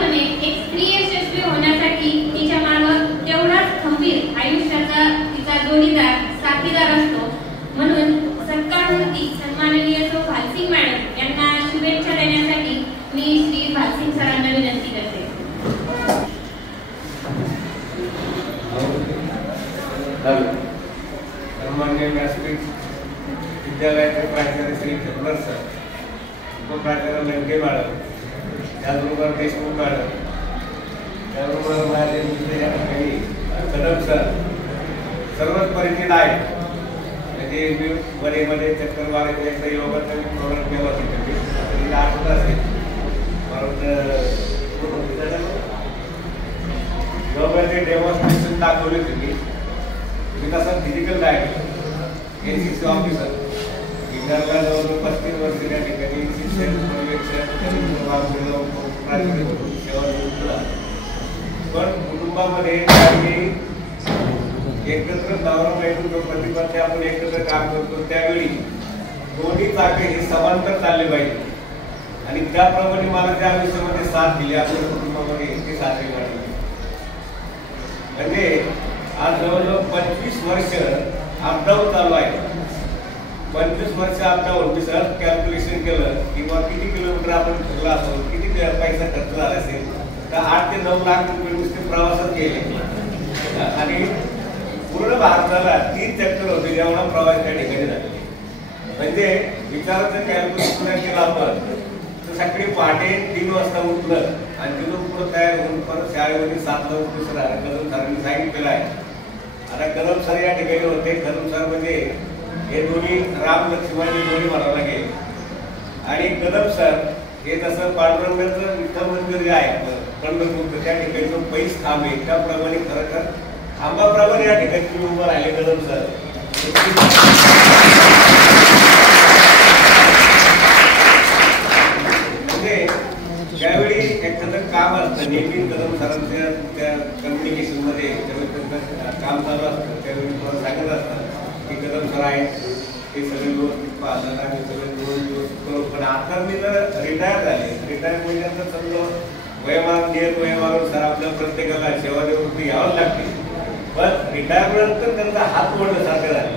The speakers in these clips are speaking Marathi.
म्हणे, एक स्त्री यशस्वी होण्यासाठी तिच्या मागे तेवढाच खंबीर आयुष्याचा तिचा जोडीदार साथीदार असतो. म्हणून सत्कारमूर्ती सन्माननीय सौ भालसिंग मॅडम यांना शुभेच्छा देण्यासाठी मी श्री भालसिंग सरांना विनंती करते. सन्माननीय व्यासपीठ विद्यालयाचे प्राचार्य श्री खपलर सर, उपप्राचार्य लंके मॅडम, त्याचबरोबर देशमुख मॅडम, त्याचबरोबर माझे मित्र या ठिकाणी कदम सर, सर्वच परिचित आहेत. म्हणजे मी मध्ये चक्कर मारायचं योगाचा मी प्रोग्राम केला तिथे आठवत असेल. योगाचे डेमॉन्स्ट्रेशन दाखवले तुम्ही. मी तसा फिजिकल डायरेक्टर NCC ऑफिसर विदर्भाला जवळजवळ 35 वर्ष त्या ठिकाणी शिक्षण पर्यवेक्षण सेवा दिला. पण कुटुंबामध्ये एकत्र नवरा बायको प्रतिपत्ती आपण एकत्र काम करतो त्यावेळी दोन्ही चाके हे समांतर चालले पाहिजे. आणि त्याप्रमाणे मला त्या आयुष्यामध्ये साथ दिली आपल्या कुटुंबामध्ये ते साथ मिळाली. म्हणजे आज जवळजवळ 25 वर्ष अपडाऊन चालू आहे. 25 वर्ष अपडाऊन मी सहज कॅल्क्युलेशन केलं किंवा किती किलोमीटर आपण फिरला असेल, किती पैसा खर्च झाला असेल, तर 8 ते 9 लाख रुपये नुसते प्रवासात केले. आणि पूर्ण भारताला 3 चक्कर होते जेवढा प्रवास त्या ठिकाणी झाले. म्हणजे विचाराचं कॅल्क्युलेशन केलं आपण तर सकाळी पहाटे 3 वाजता उठलं आणि तिथून पुढं तयार होऊन परत शाळेमध्ये 7 ला उठलं. सर कदम सरांनी सांगितलेलं आहे. आता कदम सर या ठिकाणी होते. कदम सर म्हणजे हे दोन्ही राम लक्ष्मण दोन्ही म्हणावं लागेल. आणि कदम सर हे जसं पांडुरंगाचं विठ्ठल मंदिर जे आहे पंढरपूरचं त्या ठिकाणी जो पैस थांब आहे त्याप्रमाणे खरंखर आंबाप्रमाणे या ठिकाणी तुम्ही उभं राहिले कदम सर. म्हणजे ज्यावेळी एखादं काम असतं नेहमी कदम सरांच्या त्या कम्युनिकेशन मध्ये काम चालू असतं त्यावेळी तुम्हाला सांगत असतात की कदम सर आहे हे सगळे व्यवस्थित पाहतात आणि सगळे व्यवस्थित करू. पण आता मी जर रिटायर झाले, रिटायर म्हणजे आता समजा वयमानुसार आपल्या प्रत्येकाला सेवानिवृत्ती घ्यावं लागते. पण रिटायरमेंट त्यांचा हात मोडण्यासारखं झाले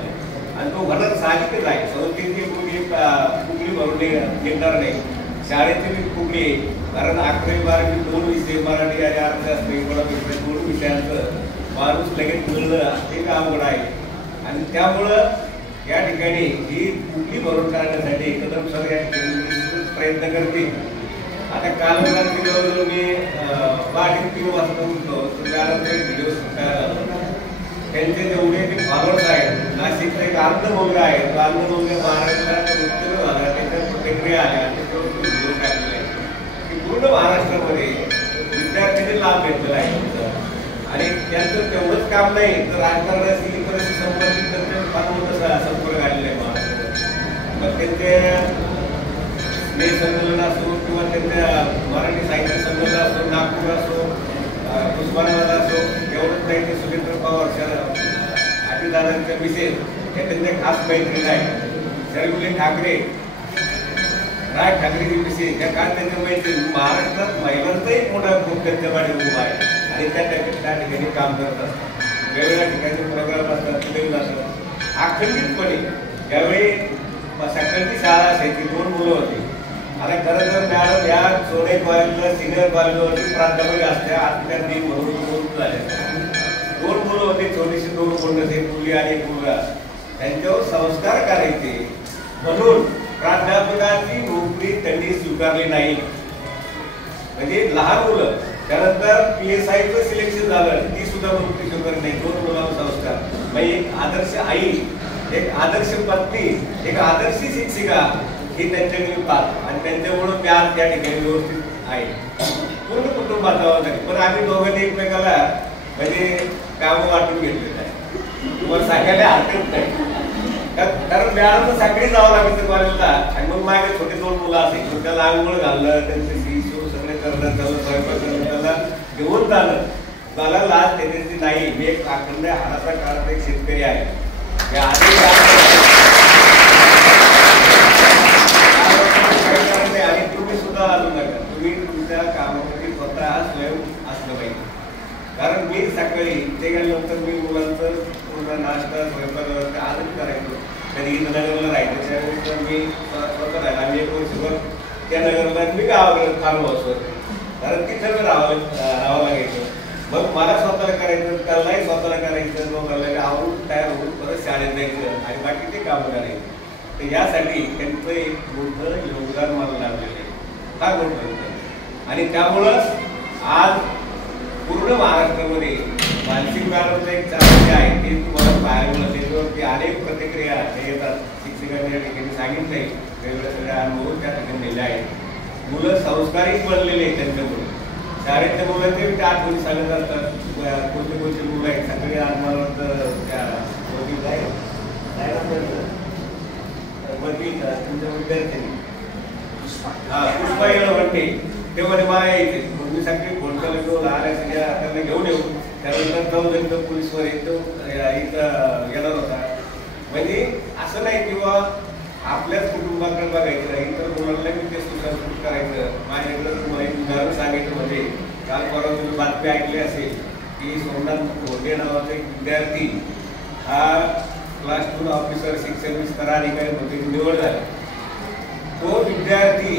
आणि तो घटक साहजिकच आहे. संस्थेची कुठली भरून निघणार नाही. शाळेची मी कुठली, कारण 11वी 12वी 2 विषय मराठी आणि अर्थशास्त्र इकॉनॉमिक्स 2 विषयांचं माणूस लगेच मिळणं हे अवघड आहे. आणि त्यामुळं या ठिकाणी ही कुठली भरून काढण्यासाठी कदम सर या ठिकाणी प्रयत्न करते. आता काल जवळजवळ मी 3 वाजता उठलो तर व्हिडिओ त्यांचे जेवढे ते फॉलोअर्स आहेत. नाशिकचा एक आनंद मुलगा आहे, तो आनंद मुलगा महाराष्ट्रात उत्तीर्ण झाला, त्याच्या प्रतिक्रिया आल्या त्याच्यावर व्हिडिओ टाकलेला आहे की पूर्ण महाराष्ट्रामध्ये विद्यार्थ्यांनी लाभ घेतलेला आहे. आणि त्यांचं तेवढंच काम नाही तर राजकारणाशी इतरशी संबंधित त्यांचं फार मोठं संपर्क आलेला आहे महाराष्ट्रात. मग त्यांचे स्नेह संमेलन असो किंवा त्यांच्या मराठी साहित्य संमेलन असो, नागपूर असो, उस्मानाबाद असो, एवढंच नाही ते सुरेंद्र पवार शरद अजितदादांच्या विशेष हे त्यांचे खास मैत्रीण आहे. शर्मिली ठाकरे, राज ठाकरेची विशेष या काळ त्यांच्या मैत्रीण. महाराष्ट्रात महिलांचा एक मोठा ग्रुप त्यांच्या पाठी उभा आहे आणि त्या ठिकाणी काम करत असतात. वेगवेगळ्या ठिकाणी प्रोग्राम असतात, तिथे जातात अखंडितपणे. त्यावेळी सकाळची शाळा असायची, 2 मुलं होती. आता खरं तर मॅडम या सोने कॉलेजला सिनियर कॉलेजवरती प्राध्यापक असत्या. आता 3 म्हणून झाले. 2 मुलं होती, छोटीशी 2 मुलं, एक मुली आणि एक मुलगा. त्यांच्यावर संस्कार करायचे म्हणून प्राध्यापकाची नोकरी त्यांनी स्वीकारली नाही. म्हणजे लहान मुलं. त्यानंतर PSIचं सिलेक्शन झालं, ती सुद्धा नोकरी स्वीकारली नाही. 2 मुलांवर संस्कार. म्हणजे एक आदर्श आई, एक आदर्श पत्नी, एक आदर्श शिक्षिका ही त्यांच्याकडे पाहत आणि त्यांच्यामुळं मी आज त्या ठिकाणी व्यवस्थित आहे. पूर्ण कुटुंबात जबाबदारी. पण आम्ही दोघांनी एकमेकाला म्हणजे कामं वाटून घेतलेलं आहे. तुम्हाला सांगायला हरकत नाही. कारण मॅडम सकाळी जावं लागायचं कॉलेजला आणि मग माझे छोटे 2 मुलं असायचे. त्याला आंघोळ घाललं, त्यांचे शिशू सगळे करणं, त्याला स्वयंपाक करणं, त्याला घेऊन जाणं. मला लाज देण्याची नाही. मी एक अखंड हाडाचा काळात एक शेतकरी आहे. आणि तुम्ही सुद्धा आलो नका. तुम्ही तुमच्या कामामध्ये स्वतः सकाळी ते गेल्यानंतर मी मुलांचं पूर्ण नाश्ता स्वयंपाक आजच करायचो. कधी नगरला राहायचं त्यावेळी तर मी स्वतः राहिला आणि 1 वर्षभर त्या नगरला मी गावाकडे फार्म हाऊसवर, कारण तिथं राहावं लागायचं. मग मला स्वतःला करायचं, त्यालाही स्वतःला करायचं, मग मला आवडून तयार होऊन परत शाळेत जायचं आणि बाकीचे कामं करायचं. तर यासाठी त्यांचं एक मोठं योगदान मला लाभलेलं आहे, फार मोठं योगदान. आणि त्यामुळं आज पूर्ण महाराष्ट्रामध्ये मानसिक मॅडमचं एक चांगले आहे ते तुम्हाला पाहायला मिळत. त्याच्यावरती अनेक प्रतिक्रिया येतात. शिक्षकांनी या ठिकाणी सांगितलं आहे, वेगवेगळ्या सगळ्या अनुभव त्या ठिकाणी दिले आहेत. मुलं संस्कारित बनलेले आहेत त्यांच्यामुळे. शाळेतल्या मुलांचे त्या आठवणी सांगत असतात, कोणते कोणते मुलं आहेत. सगळे आज मला त्या तुमच्या विद्यार्थ्यांनी पुष्पा येणं म्हणते ते म्हणे मला यायचे. मग मी सगळी फोन केला घेऊन लहान सगळ्या त्यांना घेऊन येऊ. त्यानंतर जाऊन एकदम पोलीसवर इथं येणार होता. म्हणजे असं नाही किंवा आपल्याच कुटुंबाकडे बघायचं नाही, इतर मुलांना मी ते सुसंस्कृत करायचं. माझ्याकडे तुम्हाला एक उदाहरण सांगायचं म्हणजे काल परवा तुम्ही बातमी ऐकली असेल की सोमनाथ घोटे नावाचा एक विद्यार्थी हा क्लास 2 ऑफिसर शिक्षण स्तराधिकारी म्हणून निवड झाला. तो विद्यार्थी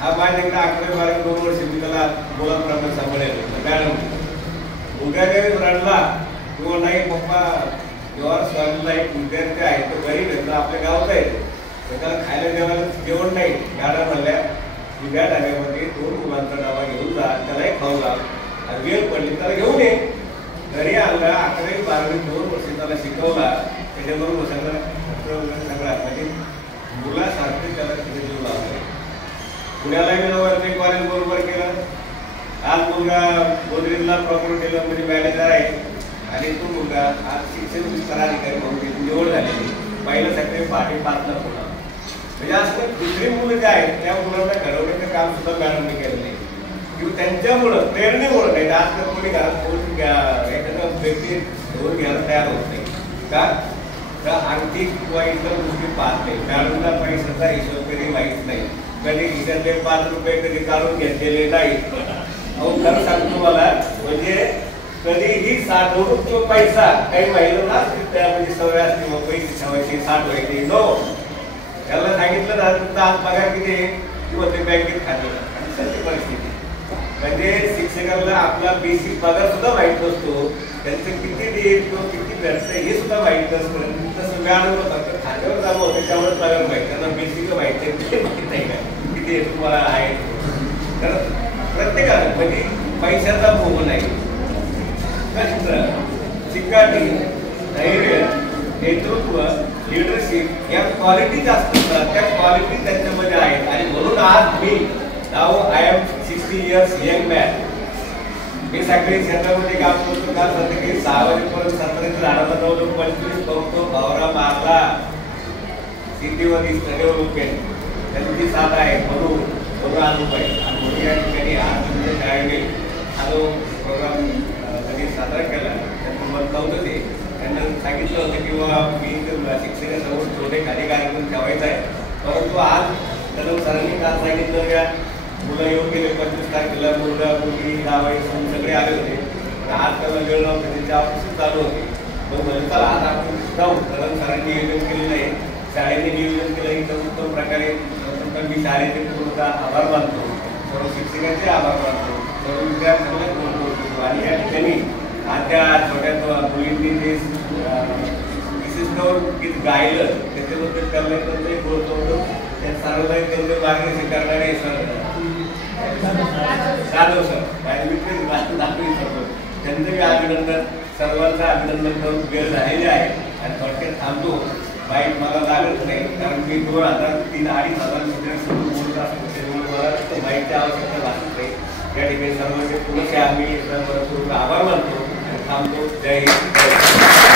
हा माझ्याकडे 11-12 2 वर्ष मी त्याला मुलाप्रमाणे सांभाळायला. मॅडम उद्या जरी रडला किंवा नाही पप्पा जेव्हा स्वामीला एक विद्यार्थी आहे तो गरीब आहे, आपल्या गावात आहे, तर त्याला खायला जेवायला जेवण नाही. मॅडम म्हणल्या की त्या डब्यामध्ये 2 मुलांचा डबा घेऊन जा, त्यालाही खाऊ घाल, आणि वेळ पडली त्याला घेऊन ये. घरी आणला 11-12 2 वर्ष त्याला शिकवला. त्याच्याबरोबर सगळं म्हणजे मुलासारखं त्याला तिथे जीव लावला. पुण्याला गेल्यावर ते कॉलेज बरोबर केलं. आज मुलगा गोदरेजला प्रॉपर्टीला म्हणजे मॅनेजर आहे आणि तो मुलगा आज शिक्षण स्तराधिकारी म्हणून निवड झालेली. पहिलं सगळे पाठी 5 होता. म्हणजे असं दुसरी मुलं जे आहेत त्या मुलांना घडवण्याचं काम सुद्धा मॅडमने केलं नाही किंवा त्यांच्यामुळं प्रेरणेमुळं नाही. आजकाल कोणी घरात कोणी एखादा व्यक्ती घेऊन घ्यायला तयार होत नाही का, तर आर्थिक किंवा इतर गोष्टी पाहत नाही. मॅडमला पैशाचा हिशोब कधी माहीत नाही, कधी खिशातले 5 रुपये कधी काढून घेतलेले नाही. अहो खरं सांगतो मला, म्हणजे कधीही साठवून तो पैसा काही महिलांना म्हणजे सवय असते मग पैसे ठेवायचे साठवायचे. नो, त्याला सांगितलं ना तुमचा आज पगार किती आहे किंवा ते बँकेत खाते आणि सगळी परिस्थिती. म्हणजे शिक्षकांना आपला बेसिक पगार सुद्धा माहीत नसतो, त्यांचं किती देत किंवा किती भेटतं हे सुद्धा माहीत नसतं. तसं मॅडम फक्त खात्यावर चालू होते त्यामुळे पगार माहीत, त्यांना बेसिक माहीत आहे माहीत नाही का किती तुम्हाला आहे. तर प्रत्येकाला म्हणजे पैशाचा मोह नाही, कष्ट, चिकाटी, धैर्य, नेतृत्व, लिडरशिप या क्वालिटी जास्त असतात. त्या क्वालिटी त्यांच्यामध्ये आहेत. आणि म्हणून आज मी नाव I am 60 years young man. मी सकाळी शेतामध्ये काम करतो. काल संध्याकाळी 6 वाजेपर्यंत सत्राच्या झाडाला जाऊन 25 करतो भावरा मारला. सिटीमध्ये डेव्हलपमेंट त्यांची साथ आहे म्हणून अनुभव आहे. आणि म्हणून या ठिकाणी आज तुमच्या शाळेने हा जो प्रोग्राम कधी साजरा केला त्यांचं मत नव्हतं. ते त्यांना सांगितलं होतं किंवा मी शिक्षकासमोर छोटे खाली कार्यक्रम ठेवायचा आहे, परंतु आज कदम सरांनी काल सांगितलं का मुलं येऊन गेले 25 तारखेला मुलगा मुलगी जावई सगळे आले होते. आज त्याला वेळ नव्हतं, त्यांचे ऑफिस चालू होते. मग म्हणजे चला आज आपण जाऊ. कदम सरांनी नियोजन केलेलं आहे, शाळेने नियोजन केलं एकदम उत्तम प्रकारे. मी शाळेचे पूर्ण आभार मानतो, सर्व शिक्षकांचे आभार मानतो, सर्व विद्यार्थ्यांना बोलतो. आणि या ठिकाणी आज त्या छोट्या मुलींनी जे विशिष्ट गीत गायलं त्याच्याबद्दल त्यांनाही बोलतो होतो. त्या सार्वजनिक त्यांचे मार्गदर्शन करणारे जाधव सर दाखवली करतो, त्यांचंही अभिनंदन, सर्वांचं अभिनंदन करून वेळ झालेले आहे. आणि थोडक्यात थांबतो. बाईक मला लागत नाही, कारण मी 2003-2,500 मीटर बोलत असतो, त्यामुळे मला बाईकची आवश्यकता लागत नाही. या ठिकाणी सर्वांचे पुरेसे आम्ही आभार मानतो आणि थांबतो. जय हिंद.